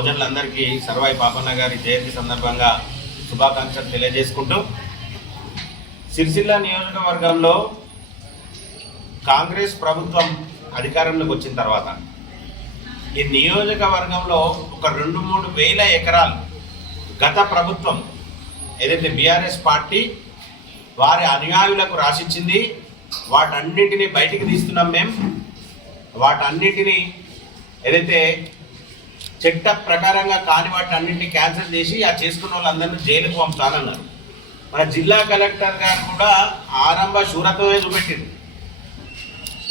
బహుజనులందరికీ సర్వాయి పాపన్న గారి జయంతి సందర్భంగా శుభాకాంక్షలు తెలియజేసుకుంటూ, సిరిసిల్ల నియోజకవర్గంలో కాంగ్రెస్ ప్రభుత్వం అధికారంలోకి వచ్చిన తర్వాత ఈ నియోజకవర్గంలో ఒక 2-3 వేల ఎకరాలు గత ప్రభుత్వం ఏదైతే బీఆర్ఎస్ పార్టీ వారి అనుయాయులకు రాసిచ్చింది, వాటన్నిటిని బయటికి తీస్తున్నాం మేము. వాటన్నిటిని ఏదైతే చట్ట ప్రకారంగా కాని వాటన్నింటినీ క్యాన్సిల్ చేసి ఆ చేసుకున్న వాళ్ళందరినీ జైలుకు పంపుతానన్నారు. మన జిల్లా కలెక్టర్ గారు కూడా ఆరంభ శూరత్వమే చూపెట్టింది.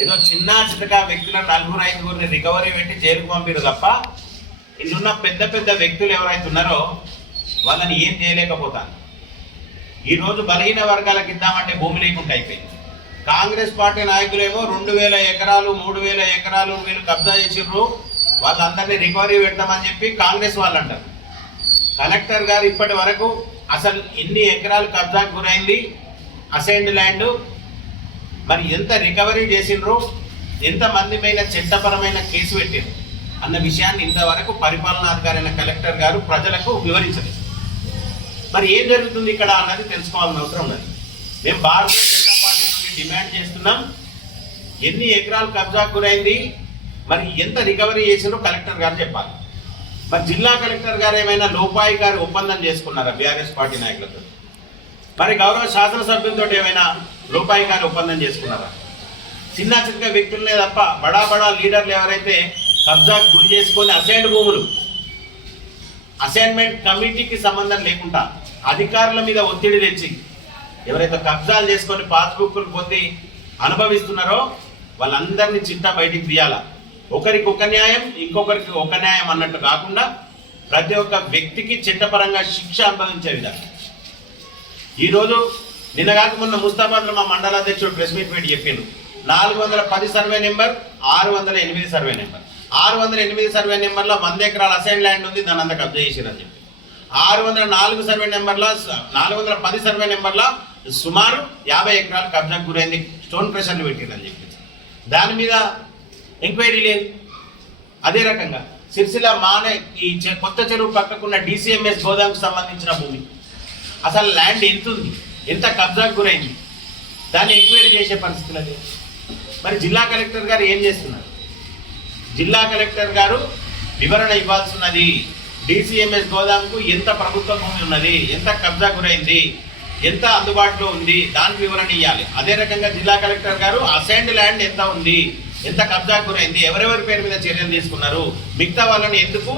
ఏదో చిన్న చిన్నగా వ్యక్తులను 4-5 రికవరీ పెట్టి జైలుకు పంపారు తప్ప ఇందున్న పెద్ద పెద్ద వ్యక్తులు ఎవరైతే ఉన్నారో వాళ్ళని ఏం చేయలేకపోతాను. ఈరోజు బలహీన వర్గాలకు ఇద్దామంటే భూమి లేకుండా అయిపోయింది. కాంగ్రెస్ పార్టీ నాయకులేమో 2,000 ఎకరాలు 3,000 ఎకరాలు వీళ్ళు కబ్జా చేసిర్రు, వాళ్ళందరినీ రికవరీ పెడతామని చెప్పి కాంగ్రెస్ వాళ్ళు అంటారు. కలెక్టర్ గారు ఇప్పటి వరకు అసలు ఎన్ని ఎకరాలు కబ్జాకు గురైంది, అసైన్డ్ ల్యాండ్, మరి ఎంత రికవరీ చేసిండ్రు, ఎంతమంది పైన చట్టపరమైన కేసు పెట్టారు అన్న విషయాన్ని ఇంతవరకు పరిపాలనాధికారి అయిన కలెక్టర్ గారు ప్రజలకు వివరించలేదు. మరి ఏం జరుగుతుంది ఇక్కడ అన్నది తెలుసుకోవాల్సిన అవసరం ఉన్నది. మేము భారతీయ జనతా పార్టీ నుండి డిమాండ్ చేస్తున్నాం, ఎన్ని ఎకరాలు కబ్జాకు గురైంది, మరి ఎంత రికవరీ చేసిందో కలెక్టర్ గారు చెప్పాలి. మరి జిల్లా కలెక్టర్ గారు ఏమైనా లోపాయి గారు ఒప్పందం చేసుకున్నారా బీఆర్ఎస్ పార్టీ నాయకులతో? మరి గౌరవ శాసనసభ్యులతో ఏమైనా లోపాయి గారు ఒప్పందం చేసుకున్నారా? చిన్న చిన్న వ్యక్తులనే తప్ప బడా బడా లీడర్లు ఎవరైతే కబ్జాకు గురి చేసుకొని అసైన్డ్ భూములు అసైన్మెంట్ కమిటీకి సంబంధం లేకుండా అధికారుల మీద ఒత్తిడి తెచ్చి ఎవరైతే కబ్జాలు చేసుకొని పాస్బుక్లు పొంది అనుభవిస్తున్నారో వాళ్ళందరినీ చిట్టా బయటికి తీయాలా. ఒకరికి ఒక న్యాయం, ఇంకొకరికి ఒక న్యాయం అన్నట్టు కాకుండా ప్రతి ఒక్క వ్యక్తికి చట్టపరంగా శిక్ష అనుభవించే విధంగా. ఈరోజు నిన్నగాక మొన్న ముస్తాబాద్లో మా మండల అధ్యక్షుడు ప్రెస్ మీట్ పెట్టి చెప్పిండు, 410 survey number, 608 survey number. 608 survey నెంబర్లో 100 ఎకరాల అసైన్ ల్యాండ్ ఉంది, దాని అంతా కబ్జా చేసిరని చెప్పి. 604 సర్వే నెంబర్లో 410 సర్వే నెంబర్లో సుమారు 50 ఎకరాలు కబ్జాకు గురైంది, స్టోన్ ప్రెషర్లు పెట్టిరని చెప్పి దాని మీద ఎంక్వైరీ లేదు. అదే రకంగా సిరిసిల్ల మానే ఈ కొత్త చెరువు పక్కకున్న డిసిఎంఎస్ గోదాంకు సంబంధించిన భూమి అసలు ల్యాండ్ ఎంత ఉంది, ఎంత కబ్జాకు గురైంది, దాన్ని ఎంక్వైరీ చేసే పరిస్థితులు అది. మరి జిల్లా కలెక్టర్ గారు ఏం చేస్తున్నారు? జిల్లా కలెక్టర్ గారు వివరణ ఇవ్వాల్సి ఉన్నది. డిసిఎంఎస్ గోదాంకు ఎంత ప్రభుత్వ భూమి ఉన్నది, ఎంత కబ్జా గురైంది, ఎంత అందుబాటులో ఉంది, దానికి వివరణ ఇవ్వాలి. అదే రకంగా జిల్లా కలెక్టర్ గారు అసైన్డ్ ల్యాండ్ ఎంత ఉంది, ఎంత కబ్జా గురైంది, ఎవరెవరి పేరు మీద చర్యలు తీసుకున్నారు, మిగతా వాళ్ళని ఎందుకు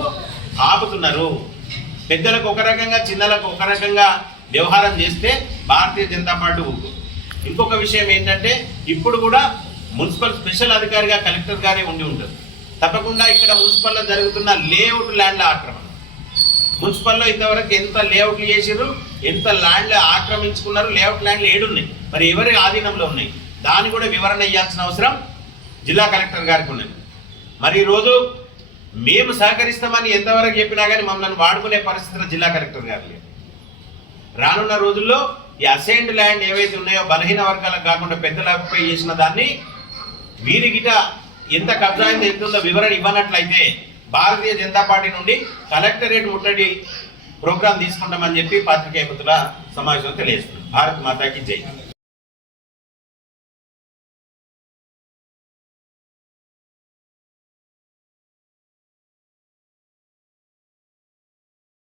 ఆపుతున్నారు, పెద్దలకు ఒక రకంగా చిన్నలకు ఒక రకంగా వ్యవహారం చేస్తే భారతీయ జనతా పార్టీ ఊరు. ఇంకొక విషయం ఏంటంటే ఇప్పుడు కూడా మున్సిపల్ స్పెషల్ అధికారిగా కలెక్టర్ గారే ఉండి ఉంటారు. తప్పకుండా ఇక్కడ మున్సిపల్లో జరుగుతున్న లేఅవుట్ ల్యాండ్ల ఆక్రమణ, మున్సిపల్లో ఇంతవరకు ఎంత లేఅవుట్లు చేసారు, ఎంత ల్యాండ్లు ఆక్రమించుకున్నారు, లేఅవుట్ ల్యాండ్లు ఏడున్నాయి, మరి ఎవరి ఆధీనంలో ఉన్నాయి, దాన్ని కూడా వివరణ ఇవ్వాల్సిన అవసరం జిల్లా కలెక్టర్ గారికి ఉన్నది. మరి ఈరోజు మేము సహకరిస్తామని ఎంతవరకు చెప్పినా కానీ మమ్మల్ని వాడుకునే పరిస్థితిలో జిల్లా కలెక్టర్ గారు లేదు. రానున్న రోజుల్లో ఈ అసైన్డ్ ల్యాండ్ ఏవైతే ఉన్నాయో బలహీన వర్గాలకు కాకుండా పెద్దలపై చేసిన దాన్ని వీరిగిట ఎంత కబ్జా అయింది, ఎంత ఉందో వివరణ ఇవ్వనట్లయితే భారతీయ జనతా పార్టీ నుండి కలెక్టరేట్ ముట్టడి ప్రోగ్రాం తీసుకుంటామని చెప్పి పాత్రికేయ మిత్రుల సమావేశంలో తెలియజేస్తున్నాం. భారత్ మాతాకి జై.